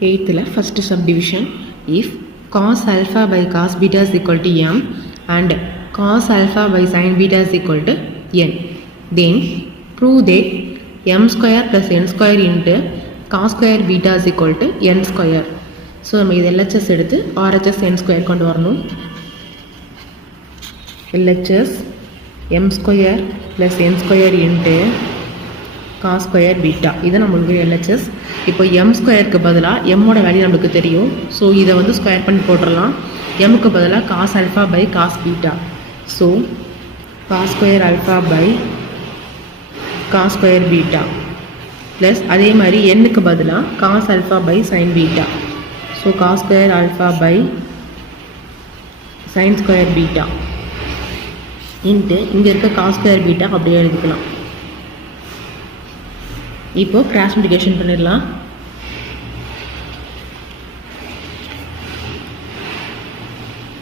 8th first subdivision. If cos alpha by cos beta is equal to m and cos alpha by sin beta is equal to n, then prove that m square plus n square into cos square beta is equal to n square. So நம்ம இது LHS எடுத்து RHS n square கொண்டு வரணும். LHS m square plus n square into cos square beta. இது நம்மளுக்கு LHS. இப்போ m ஸ்கொயருக்கு பதிலாக எம்மோட வேல்யூ நம்மளுக்கு தெரியும். ஸோ இதை வந்து ஸ்கொயர் பண்ணி போட்டுடலாம். எம்முக்கு பதிலாக cos alpha by cos beta. So cos square alpha by cos square beta plus அதே மாதிரி எண்ணுக்கு பதிலாக cos alpha by sine beta. So cos square alpha by sine square beta into இங்கே இருக்க காஸ் ஸ்கொயர் பீட்டா அப்படியே எழுதிக்கலாம். இப்போ cross multiplication பண்ணிடலாம்.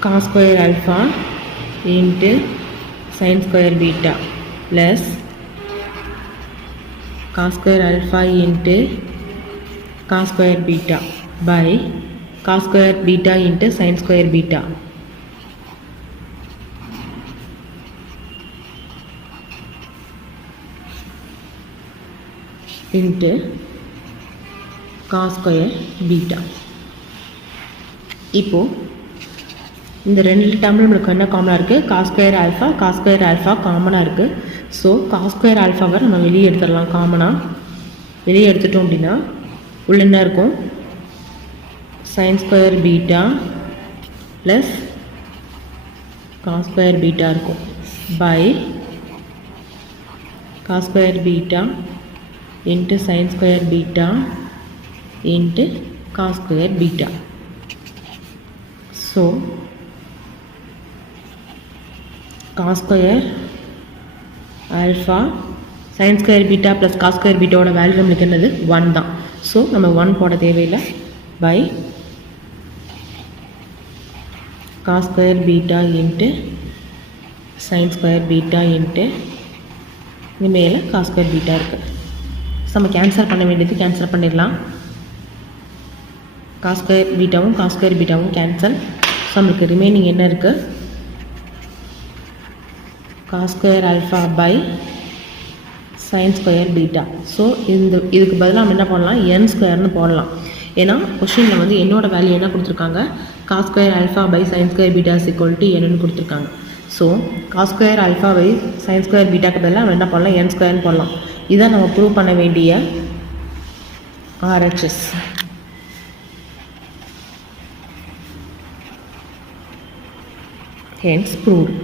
Cos square alpha into sine square beta plus cos square alpha into cos square beta by cos square beta into sine square beta into cos square beta. இப்போ இந்த ரெண்டு டேர்மில் நம்மளுக்கு என்ன காமனாக இருக்குது? காஸ் ஸ்கொயர் ஆல்ஃபா காமனாக இருக்குது. ஸோ காஸ் ஸ்கொயர் ஆல்ஃபாவை நம்ம வெளியே எடுத்துடலாம். காமனாக வெளியே எடுத்துட்டோம் அப்படின்னா உள்ள என்ன இருக்கும்? Sine square beta plus cos square beta இருக்கும் by cos square beta into sin square beta into cos square beta. So cos square alpha sin square beta plus cos square beta ஓட வேல்யூ நம்மளுக்கு என்னது 1 தான். So நம்ம 1 போட தேவையில்லை. By cos square beta into sin square beta into இது மேலே cos square beta இருக்குது. நம்ம கேன்சல் பண்ண வேண்டியது கேன்சல் பண்ணிடலாம். காஸ் ஸ்கொயர் பீட்டாவும் கேன்சல். ஸோ நம்மளுக்கு ரிமைனிங் என்ன இருக்குது? Cos square alpha by sine square beta. So இதுக்கு பதிலாக நம்ம என்ன பண்ணலாம்? என் ஸ்கொயர்னு போடலாம். ஏன்னா கொஷினில் வந்து என்னோட வேல்யூ என்ன கொடுத்துருக்காங்க? Cos square alpha by sine square beta is equal to என்னன்னு கொடுத்துருக்காங்க. So cos square alpha by sine square பீட்டாக்கு பதிலாக நம்ம என்ன பண்ணலாம்? என் ஸ்கொயர்னு போடலாம். இதான் நம்ம ப்ரூவ் பண்ண வேண்டிய RHS. Hence proved.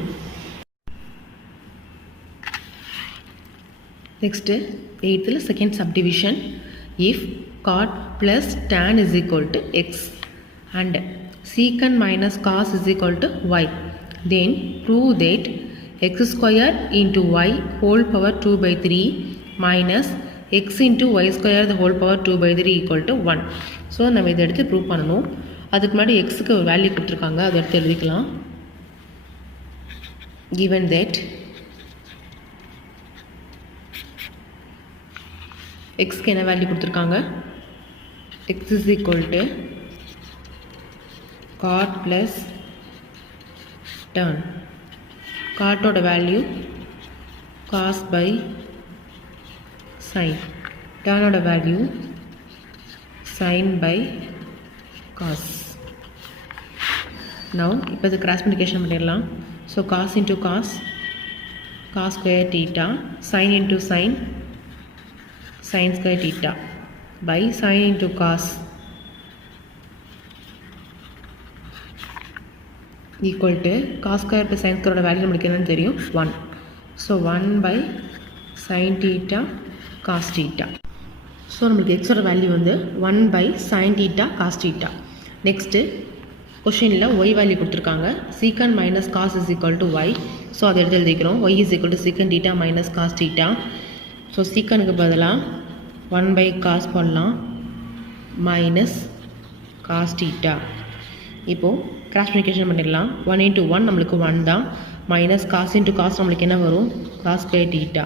Next 8th second subdivision. If cot plus tan is equal to x and secant minus cos is equal to y, then prove that x square into y whole power 2 by 3 minus x into y square the whole power 2 by 3 equal to 1. So நம்ம இதை எடுத்து prove பண்ணணும். அதுக்கு முன்னாடி எக்ஸுக்கு ஒரு value கொடுத்துருக்காங்க, அதை எடுத்து எழுதிக்கலாம். given that எக்ஸ்க்கு என்ன வேல்யூ கொடுத்துருக்காங்க? x is equal to cot plus tan. காட்டோட value cos by sin. tan value sin by cos. Now இப்போ இது கிராஸ் மல்டிப்ளிகேஷன் பண்ணிடலாம். So cos into cos square theta, sin into sin square theta by sin into cos equal to cos square plus sin square value நம்மளுக்கு என்னன்னு தெரியும்? 1. So 1 by sin theta cos theta. So நம்மளுக்கு எக்ஸோட value வந்து 1 by sin theta cos theta. Next கொஷினில் Y value கொடுத்துருக்காங்க. secant minus cos is equal to y. So அதை எடுத்து எழுதிக்கிறோம். y is equal to secant theta minus cos theta. So secantக்கு பதிலாக 1 by cos போடலாம் minus cos theta. இப்போது cross multiplication பண்ணிடலாம். 1 into 1 நம்மளுக்கு 1 தான். மைனஸ் காஸ் இன்ட்டு காஸ் நம்மளுக்கு என்ன வரும்? Cos square theta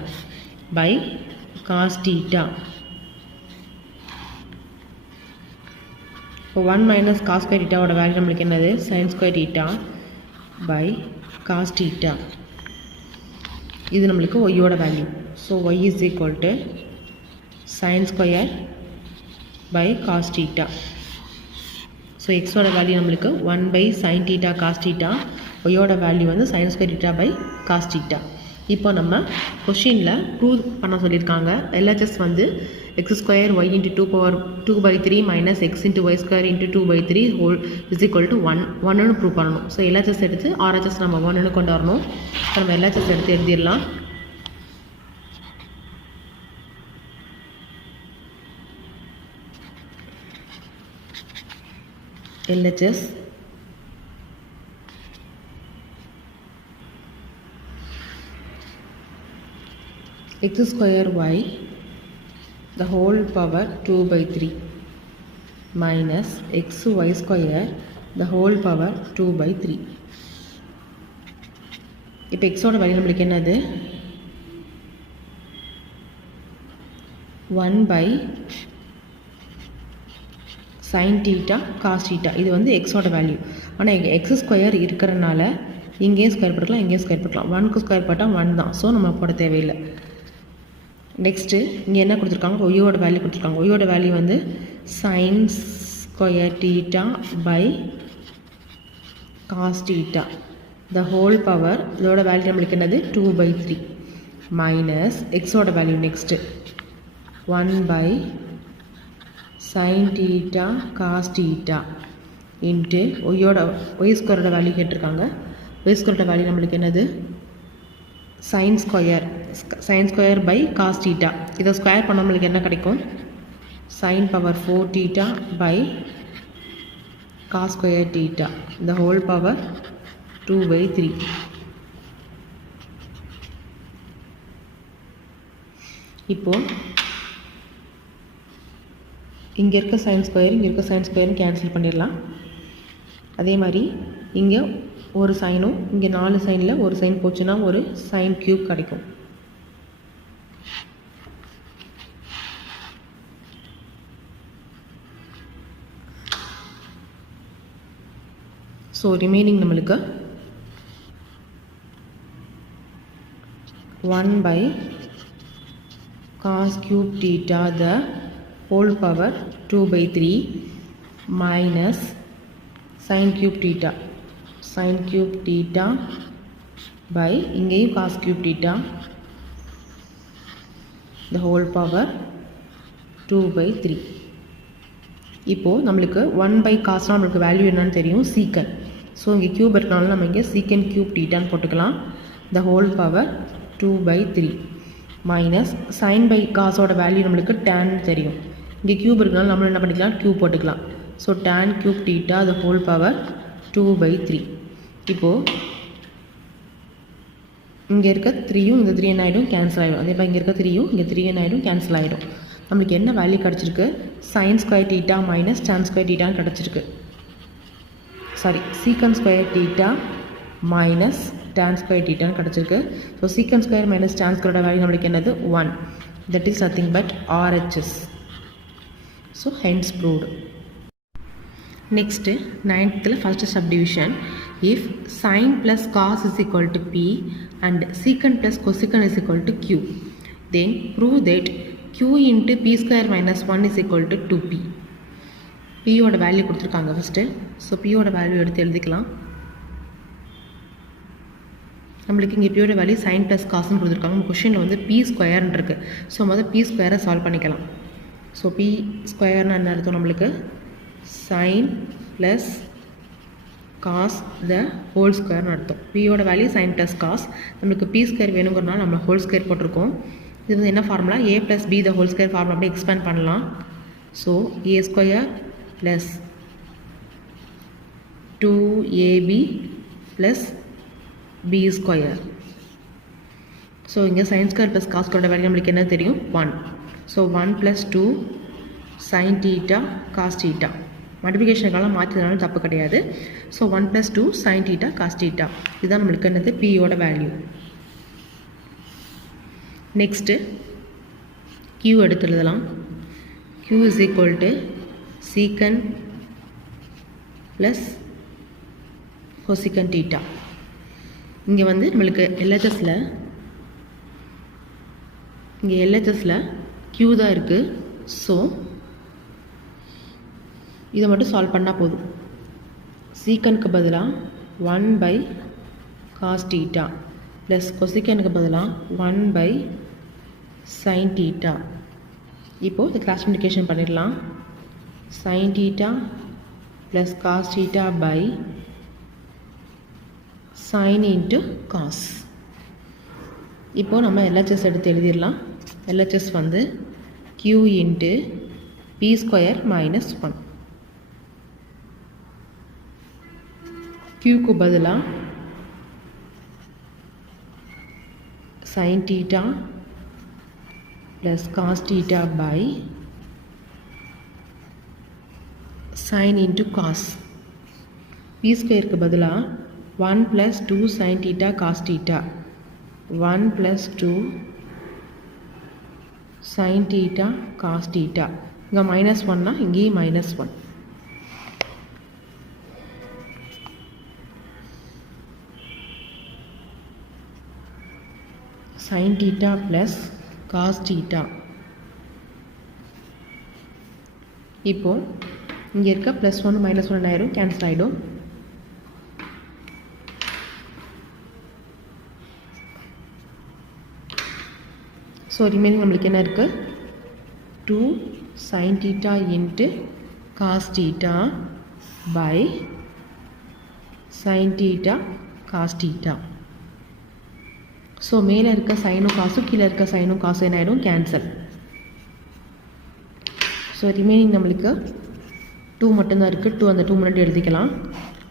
by cos theta இப்போ 1 மைனஸ் காஸ் ஸ்கொயர் டீட்டாவோட வேல்யூ நம்மளுக்கு என்னது sine square theta by cos theta. இது நம்மளுக்கு ஒய்யோட value. So y is equal to sine square by cos theta. So எக்ஸோட வேல்யூ நம்மளுக்கு 1 by sine theta cos theta, ஒய்யோட வேல்யூ வந்து sine square theta by cos theta. இப்போ நம்ம கொஷினில் ப்ரூவ் பண்ண சொல்லியிருக்காங்க. எல்ஹெச்எஸ் வந்து x square y into 2/3 minus x into y square into 2/3 whole is equal to 1 prove பண்ணணும். ஸோ எல்ஹெச்எஸ் எடுத்து ஆர்ஹெச்எஸ் நம்ம 1 கொண்டு வரணும். ஸோ நம்ம எல்ஹெச்எஸ் எடுத்து எழுதிடலாம். LHS x square y the whole power 2/3 minus xy square the whole power 2/3. இப்போ x ஓட வேல்யூ நம்மளுக்கு என்னது 1 by sin theta cos theta. இது வந்து எக்ஸோட வேல்யூ. ஆனால் இங்கே எக்ஸ் ஸ்கொயர் இருக்கிறனால இங்கேயும் ஸ்கொயர் போட்டுக்கலாம், இங்கேயும் ஸ்கொயர் போட்டுக்கலாம். 1க்கு ஸ்கொயர் போட்டால் 1 தான். ஸோ நம்ம போட தேவையில்லை. நெக்ஸ்ட்டு இங்கே என்ன கொடுத்துருக்காங்க, ஒய்யோட வேல்யூ கொடுத்துருக்காங்க. ஒய்யோட வேல்யூ வந்து sine square theta by cos theta the whole power. இதோட வேல்யூ நம்மளுக்கு என்னது 2/3 மைனஸ் எக்ஸோட value next 1 by sin theta cos theta into y ஸ்கொயரோட வேல்யூ கேட்டிருக்காங்க. ஒய் ஸ்கொயரோட வேல்யூ நம்மளுக்கு என்னது sine square by cos theta. இதை ஸ்கொயர் பண்ண நம்மளுக்கு என்ன கிடைக்கும் sine power 4 theta by cos square theta the whole power 2/3. இப்போது இங்கே இருக்க சைன் ஸ்கொயர் இங்கே இருக்க சைன் ஸ்கொயரும் கேன்சல் பண்ணிடலாம். அதே மாதிரி இங்கே ஒரு சைனும் இங்கே 4 சைனில் ஒரு சைன் போச்சுன்னா ஒரு சைன் க்யூப் கிடைக்கும். ஸோ ரிமைனிங் நம்மளுக்கு 1 by cos cube theta the whole power 2/3 minus sin cube theta by இங்கேயும் cos cube theta the whole power 2/3. இப்போது நம்மளுக்கு 1 by cos நம்மளுக்கு வேல்யூ என்னன்னு தெரியும் சீக்கன். ஸோ இங்கே க்யூப் இருக்கனால நம்ம இங்கே சீக்கன் க்யூப் டீட்டான்னு போட்டுக்கலாம். the whole power 2/3 minus sine by காஸோட வேல்யூ நம்மளுக்கு tan தெரியும். இங்கே க்யூப் இருக்கனால நம்ம என்ன பண்ணிக்கலாம் க்யூப் போட்டுக்கலாம். So tan cube theta the whole power 2/3. இப்போது இங்கே இருக்க 3யும் இந்த 3 என்ன ஆகிடும் கேன்சல் ஆகிடும். அதே மாதிரி இங்கே இருக்க 3யும் இங்கே 3 என்ன ஆகிடும் கேன்சல் ஆகிடும். நம்மளுக்கு என்ன வேல்யூ கிடச்சிருக்கு sine square theta minus tan square டீட்டான்னு கிடச்சிருக்கு. Secant square theta minus tan square டீட்டான்னு கிடச்சிருக்கு. So secant square minus tan ஸ்கொயரோட வேல்யூ நம்மளுக்கு என்னது 1. That is nothing but RHS. So hence proved. Next 9th first subdivision. If sin plus cos is equal to P and secant plus cosecant is equal to Q, then prove that Q into P square minus 1 is equal to 2P. P ஓட value கொடுத்துருக்காங்க first. So P ஓட value எடுத்து எழுதிக்கலாம். நம்மளுக்கு இங்கே P ஓட value sine plus காசுன்னு கொடுத்துருக்காங்க. நம்ம கொஷினில் வந்து P ஸ்கொயர்னு இருக்குது. ஸோ முதல் P ஸ்கொயரை சால்வ் பண்ணிக்கலாம். ஸோ P ஸ்கொயர்னு என்ன அர்த்தம் நம்மளுக்கு sine plus cos the whole ஸ்கொயர்னு அர்த்தம். பியோட வேல்யூ சைன் ப்ளஸ் காஸ். நம்மளுக்கு பி ஸ்கொயர் வேணுங்கிறனால நம்ம ஹோல் ஸ்கொயர் போட்டிருக்கோம். இது வந்து என்ன formula a + b the whole square formula அப்படியே எக்ஸ்பேண்ட் பண்ணலாம். So a square plus 2ab plus b square. So இங்கே சைன் ஸ்கொயர் ப்ளஸ் காஸ் ஸ்கொயரோட வேல்யூ நம்மளுக்கு என்ன தெரியும் 1. So 1 + 2 sin theta cos theta. மல்டிபிகேஷனுக்காக மாற்றினாலும் தப்பு கிடையாது. So 1 + 2 sin theta cos theta. இதுதான் நம்மளுக்கு என்னது பியோட வேல்யூ. நெக்ஸ்ட்டு Q எடுத்து எழுதலாம். Q is equal to secant plus கொசிகன் theta. இங்கே வந்து நம்மளுக்கு எல்ஹெச்எஸில் q தான் இருக்குது. ஸோ இதை மட்டும் சால்வ் பண்ணால் போதும். சீக்கனுக்கு பதிலாக 1/cos தீட்டா ப்ளஸ் கொசிக்கனுக்கு பதிலாக 1/sin தீட்டா. இப்போது இதை கிராஸ் மல்டிப்ளிகேஷன் பண்ணிடலாம். sin theta plus cos theta by sin into cos. இப்போது நம்ம எல்ஹெச்எஸ் எடுத்து எழுதிடலாம். எல்ஹெச்எஸ் வந்து q into p² minus 1. q க்கு பதிலாக sin theta plus cos theta by sin into cos. p²க்கு பதிலாக 1 + 2 sin theta cos theta 1 + 2 sin theta cos theta. இங்கே -1னா இங்கேயும் -1. sin theta plus cos theta. இப்போது இங்கே இருக்க +1 -1 ஆயிரும், கேன்சல் ஆகிடும். ஸோ ரிமைனிங் நம்மளுக்கு என்ன இருக்குது? 2 sin theta into cos theta by sin theta cos theta. So மேலே இருக்க சைனும் காசும் கீழே இருக்க சைனும் காசு என்ன ஆகிடும்? கேன்சல். ஸோ ரிமைனிங் நம்மளுக்கு 2 மட்டும்தான் இருக்குது. 2 அந்த 2 முன்னாடி எழுதிக்கலாம்.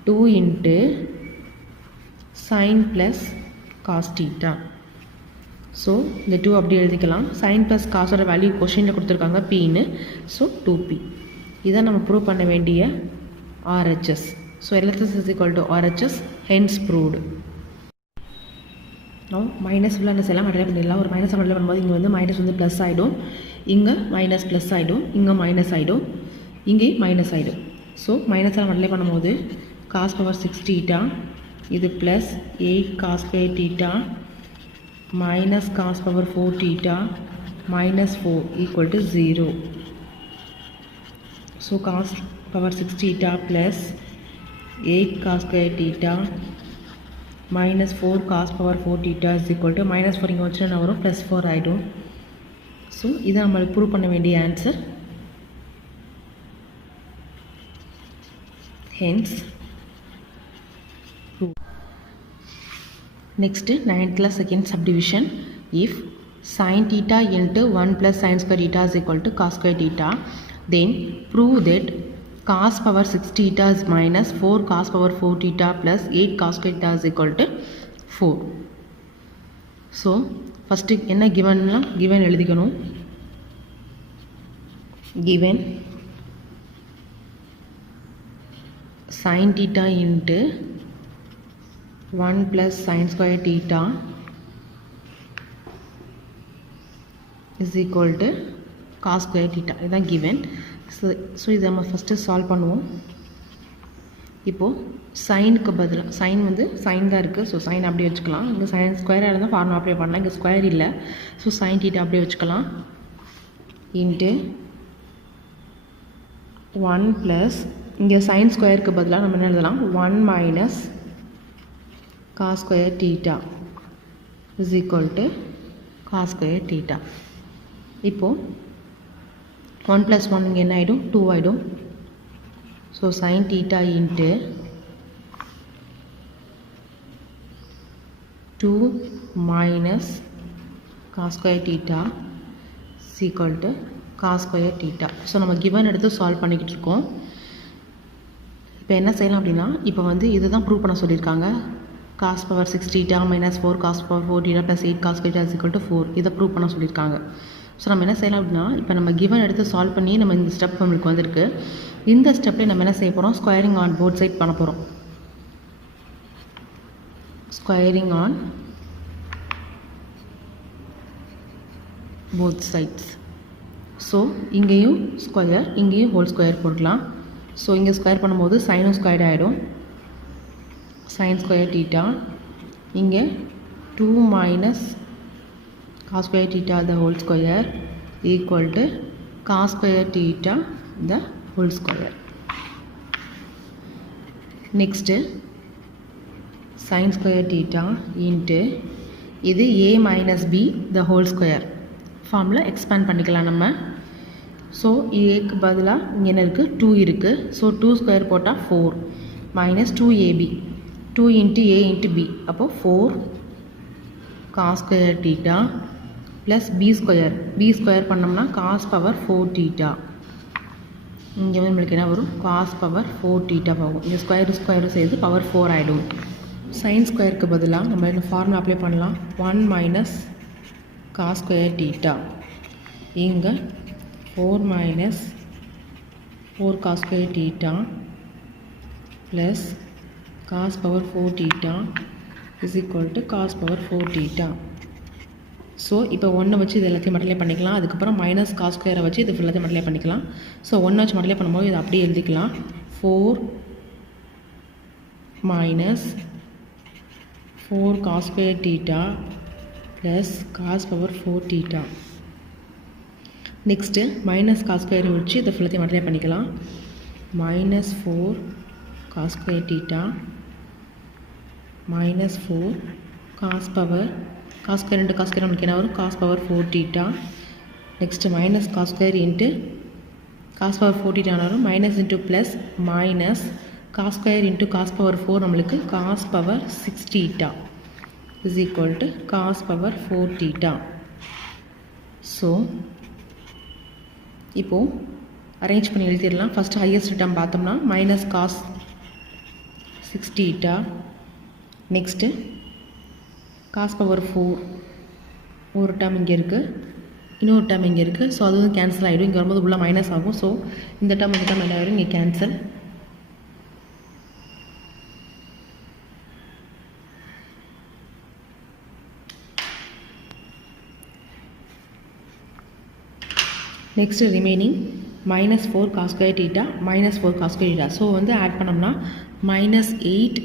2 into sin plus cos theta. So இந்த 2 அப்படி எழுதிக்கலாம். sin ப்ளஸ் காசோட வேல்யூ கொஷினில் கொடுத்துருக்காங்க pன்னு. So 2p. இதான் நம்ம ப்ரூவ் பண்ண வேண்டிய RHS. So LHS is equal to RHS, hence proved. Minus உள்ள அந்த எல்லாம் மல்டிப்ளை பண்ணிடலாம். ஒரு மைனஸ் மல்டிப்ளை பண்ணும்போது இங்கே வந்து மைனஸ் வந்து ப்ளஸ் ஆகிடும், இங்கே மைனஸ் ப்ளஸ் ஆகிடும், இங்கே மைனஸ் ஆகிடும், இங்கேயும் மைனஸ் ஆகிடும். ஸோ மைனஸால் மல்டிப்ளை பண்ணும்போது cos⁻6 தீட்டா இது plus 8cos² theta minus cos⁻4 theta minus 4 equal to 0. So cos⁻6 theta plus 8cos² theta minus 4 cos⁻4 theta is equal to minus 4 இங்கே வச்சுன்னா வரும் plus 4 ஆகிடும். ஸோ இதை நம்மளுக்கு ப்ரூவ் பண்ண வேண்டிய answer. hence next 9th class second subdivision. If sin theta into 1 plus sin square theta is equal to cos square theta, then prove that cos⁻6 theta is minus 4 cos⁻4 theta plus 8 cos square theta is equal to 4. So first என்ன givenனா given எழுதிக்கணும். given sin theta into 1 plus sin square theta is equal to cos square theta. இதுதான் given. So இதை நம்ம first solve பண்ணுவோம். இப்போது சைனுக்கு பதிலாக sign வந்து sign தான் இருக்குது. ஸோ சைன் அப்படியே வச்சுக்கலாம். இங்கே சைன் ஸ்கொயராக இருந்தால் ஃபார்முலா அப்ளை பண்ணலாம். இங்கே ஸ்கொயர் இல்லை. ஸோ சைன் தீட்டா அப்படியே வச்சுக்கலாம். இன்ட்டு 1 ப்ளஸ் இங்கே சைன் ஸ்கொயருக்கு பதிலாக நம்ம என்ன எழுதலாம்? 1 minus cos square theta is equal to cos square theta. இப்போது 1 plus 1 இங்கே என்ன ஆகிடும்? 2 ஆகிடும். So sin theta into 2 minus cos square theta is equal to cos square theta. So நம்ம given எடுத்து சால்வ் பண்ணிக்கிட்டு இருக்கோம். இப்போ என்ன செய்யலாம் அப்படின்னா, இப்போ வந்து இதை தான் ப்ரூவ் பண்ண சொல்லியிருக்காங்க. cos⁻6 theta minus 4 cos⁻4 theta plus 8 cos theta is equal to 4. இதை ப்ரூவ் பண்ண சொல்லியிருக்காங்க. ஸோ நம்ம என்ன செய்யலாம் அப்படின்னா, இப்போ நம்ம given எடுத்து சால்வ் பண்ணி நம்ம இந்த ஸ்டெப் நம்மளுக்கு வந்திருக்கு. இந்த ஸ்டெப்பில் நம்ம என்ன செய்ய போகிறோம்? ஸ்கொயரிங் ஆன் போத் சைட் பண்ண போகிறோம். Squaring on both sides. So இங்கேயும் ஸ்கொயர், இங்கேயும் ஹோல் ஸ்கொயர் போடலாம். ஸோ இங்கே ஸ்கொயர் பண்ணும்போது சைனும் ஸ்கொயர்ட் ஆகிடும். sin square theta இங்கே 2 minus cos square theta the whole square equal to cos square theta the whole square. Next sin square theta into இது a minus b the whole square ஃபார்மில் expand பண்ணிக்கலாம் நம்ம. So ஏக்கு பதிலாக இங்கே என்ன இருக்குது 2 இருக்குது. ஸோ 2 ஸ்கொயர் போட்டால் 4 minus 2ab 2 into a into b அப்போ 4 cos square theta plus b square பண்ணோம்னா cos power 4 theta. இங்கே வந்து நம்மளுக்கு என்ன வரும் cos power 4 theta போகும். இங்கே ஸ்கொயரு சேர்த்து பவர் 4 ஆகிடும். சைன் ஸ்கொயருக்கு பதிலாக நம்ம இந்த ஃபார்முலா அப்ளை பண்ணலாம். 1 minus cos square theta இங்கே 4 minus 4 cos square theta plus cos power 4 theta is equal to cos power 4 theta. So இப்போ 1 வச்சு இது எல்லாத்தையும் மல்டிப்ளை பண்ணிக்கலாம். அதுக்கப்புறம் மைனஸ் காஸ் ஸ்கொயரை வச்சு இது எல்லாத்தையும் மல்டிப்ளை பண்ணிக்கலாம். ஸோ 1 வச்சு மல்டிப்ளை பண்ணும்போது இது அப்படியே எழுதிக்கலாம். 4 minus 4 cos square theta plus cos power 4 theta. Next minus cos ஸ்கொயரை வச்சு இது எல்லாத்தையும் மல்டிப்ளை பண்ணிக்கலாம். minus 4 cos square theta minus 4 cos power cos square into cos square நமக்கு என்ன வரும் cos power 4 theta. Next minus cos square into cos power 4 theta வரும். Minus into plus minus cos square into cos power 4 நம்மளுக்கு cos power 6 theta is equal to cos power 4 theta. So இப்போது arrange பண்ணி எழுதிடலாம். First highest term பார்த்தோம்னா minus cos 6 theta. Next cos power 4 ஒரு term இங்கே இருக்குது, இன்னொரு டேர்ம் இங்கே இருக்குது. ஸோ அது வந்து கேன்சல் ஆகிடும். இங்கே வரும்போது உள்ள மைனஸ் ஆகும். ஸோ இந்த டேர்ம் இந்த டேர்ம் என்ன ஆகிடும் இங்கே cancel. Next remaining minus 4 cos square theta minus 4 cos square theta. So வந்து ஆட் பண்ணோம்னா minus 8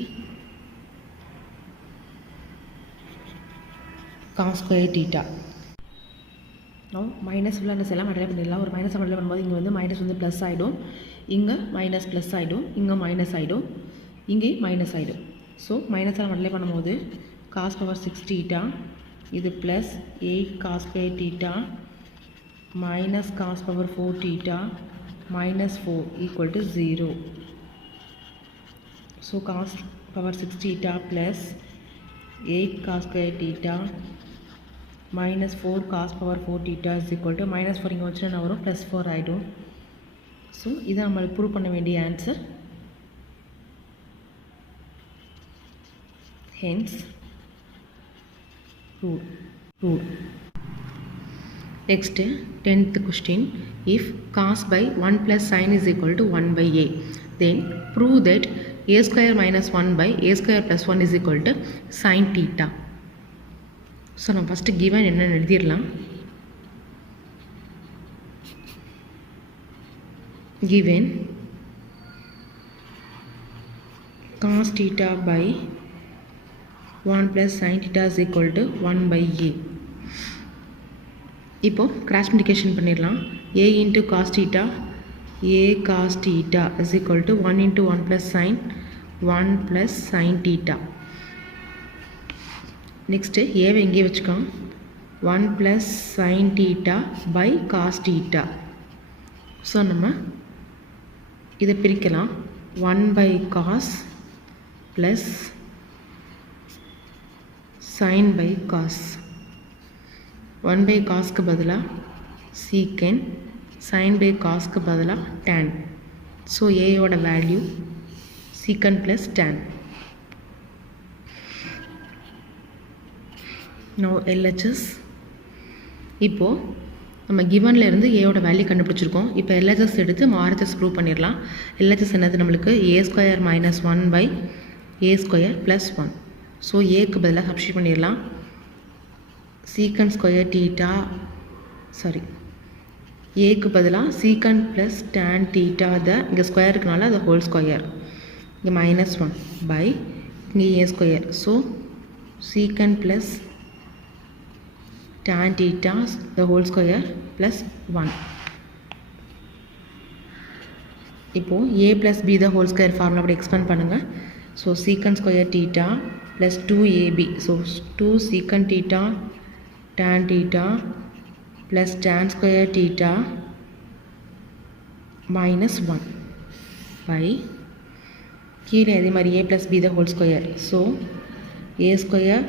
cos square theta. Minus ஃபுல்லாக என்ன செய்யலாம் மல்டிப்ளை பண்ணிடலாம். ஒரு மைனஸ் மல்டிப்ளை பண்ணும்போது இங்கே வந்து மைனஸ் வந்து ப்ளஸ் ஆகிடும், இங்கே மைனஸ் ப்ளஸ் ஆகிடும், இங்கே மைனஸ் ஆகிடும், இங்கே மைனஸ் ஆகிடும். ஸோ மைனஸால் மல்டிப்ளை பண்ணும்போது cos power 6 theta இது plus 8 cos square theta minus cos power 4 theta minus 4 equal to 0. So cos power 6 theta plus 8 cos square theta minus 4 cos power 4 theta is equal to minus 4 இங்கே வச்சுட்டு என்ன வரும் plus 4 ஆகிடும். So இதை நம்ம prove பண்ண வேண்டிய answer. Hence rule. Next 10th question, if cos by 1 plus sin is equal to 1 by a, then prove that a square minus 1 by a square plus 1 is equal to sin theta. So நம்ம first given என்ன எழுதிடலாம். Given cos theta by 1 plus sin theta is equal to 1 by a. இப்போது cross multiplication பண்ணிடலாம். a into cos theta a cos theta is equal to 1 into 1 plus sin theta. Next ஏவை இங்கே வச்சுக்கலாம். 1 plus sin theta by cos theta. So நம்ம இதை பிரிக்கலாம். 1 by cos plus sin by cos. 1 by cosக்கு பதிலாக secant, sin by cosக்கு பதிலாக tan. ஸோ ஏயோட value secant plus tan. now LHS. இப்போது நம்ம கிவனில் இருந்து ஏயோட வேல்யூ கண்டுபிடிச்சிருக்கோம். இப்போ LHS எடுத்து RHS ப்ரூவ் பண்ணிடலாம். LHS என்னது நம்மளுக்கு a square minus 1 by a square plus 1. So ஏக்கு பதிலாக சப்ஸ்டிட்யூட் பண்ணிடலாம். secant square theta ஏக்கு பதிலாக சீக்கண்ட் ப்ளஸ் tan தீட்டா இங்கே ஸ்கொயர் இருக்கனால அது ஹோல் ஸ்கொயர், இங்கே -1 பை இங்கே A square. So secant plus tan theta the whole square plus 1. இப்போது a plus b the whole square formula அப்படி எக்ஸ்பேண்ட் பண்ணுங்கள். So secant square theta plus 2ab. So 2 secant theta tan theta plus tan square theta minus 1 by கீழே அதே மாதிரி a plus b the whole square. So a square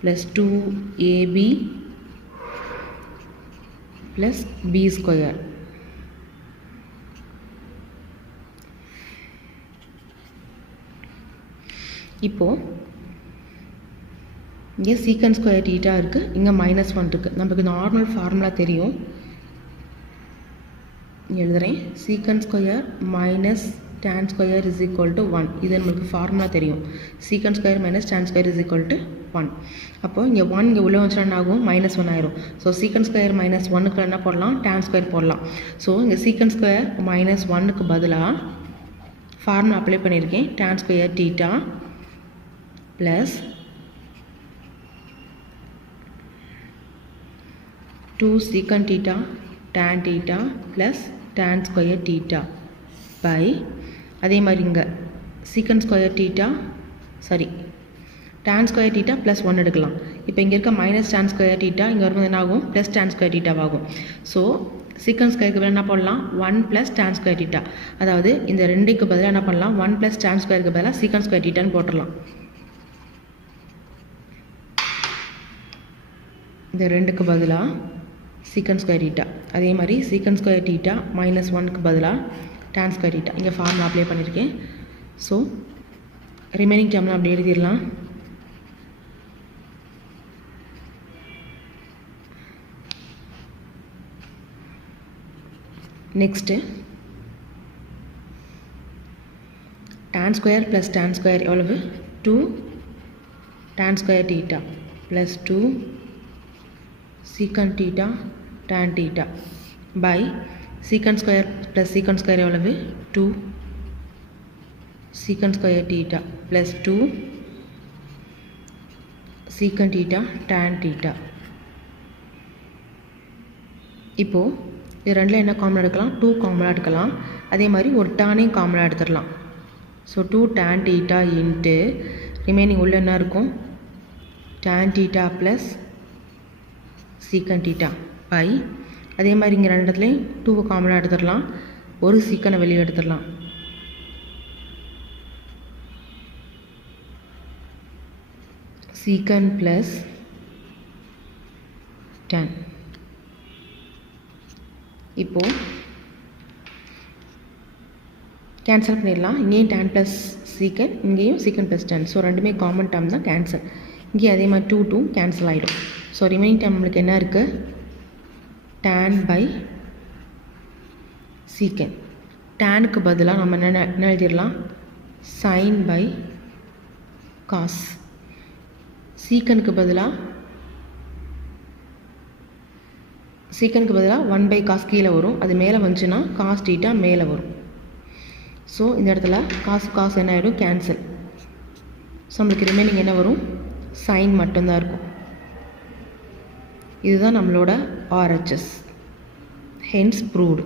plus 2ab plus b square. இப்போது இங்கே secant square theta இருக்குது, இங்கே -1 இருக்குது. நமக்கு normal formula தெரியும், எழுதுகிறேன். Secant square minus tan square is equal to 1. இது நமக்கு ஃபார்முலா தெரியும். Secant square minus tan square is equal to 1. அப்போது இங்கே 1 இங்கே உள்ளே வந்துச்சுன்னா என்ன ஆகும்? -1 ஆயிரும். ஸோ சீக்கண்ட் ஸ்கொயர் -1க்கு என்ன போடலாம்? tan ஸ்கொயர் போடலாம். ஸோ இங்கே சீக்கண்ட் ஸ்கொயர் -1க்கு பதிலாக ஃபார்முலா அப்ளை பண்ணியிருக்கேன். tan square theta plus 2 secant theta tan theta plus tan square theta by அதே மாதிரி இங்கே secant square theta tan square theta plus 1 எடுக்கலாம். இப்போ இங்கே இருக்க -tan square theta இங்கே வரும்போது என்ன ஆகும்? plus tan square theta ஆகும். ஸோ secant square க்கு என்ன பண்ணலாம்? 1 plus tan square theta. அதாவது இந்த ரெண்டுக்கு பதிலாக என்ன பண்ணலாம்? 1 plus tan square க்கு பதிலாக secant square theta ன்னு போட்டுடலாம். இந்த ரெண்டுக்கு பதிலாக secant square theta. அதே மாதிரி secant square theta -1க்கு பதிலாக tan square theta. இங்கே ஃபார்முலா அப்ளை பண்ணியிருக்கேன். ஸோ ரிமைனிங் டேர்ம்லாம் அப்படி எழுதிடலாம். Next tan square plus tan square எவ்வளவு? 2 tan square theta plus 2 secant theta tan theta by secant square plus secant square எவ்வளவு? 2 secant square theta plus 2 secant theta tan theta. இப்போது இது ரெண்டில் என்ன காமனாக எடுக்கலாம்? 2 காமனாக எடுக்கலாம். அதே மாதிரி ஒரு டேனையும் காமனாக எடுத்துடலாம். So 2 tan theta into remaining உள்ள என்ன இருக்கும்? tan theta plus secant theta by அதே மாதிரி இங்கே ரெண்டு இடத்துலையும் 2 காமனாக எடுத்துடலாம். ஒரு சீக்கனை வெளியே எடுத்துடலாம். secant plus tan. இப்போது கேன்சல் பண்ணிடலாம். இங்கேயும் tan ப்ளஸ் secant, இங்கேயும் secant ப்ளஸ் tan. ஸோ ரெண்டுமே காமன் டேர்ம் தான், கேன்சல். இங்கே அதே மாதிரி 2 கேன்சல் ஆகிடும். ஸோ ரிமைனிங் டேர்ம் நம்மளுக்கு என்ன இருக்குது? tan by secant. டேனுக்கு பதிலாக நம்ம என்ன எழுதிடலாம்? sin by cos. secantக்கு பதிலாக 1 பை cos கீழே வரும். அது மேலே வந்துச்சுன்னா cos theta மேலே வரும். ஸோ இந்த இடத்துல cos என்ன ஆகிடும்? கேன்சல். ஸோ நம்மளுக்கு ரிமைனிங் என்ன வரும்? sin மட்டும்தான் இருக்கும். இதுதான் நம்மளோட RHS. Hence proved.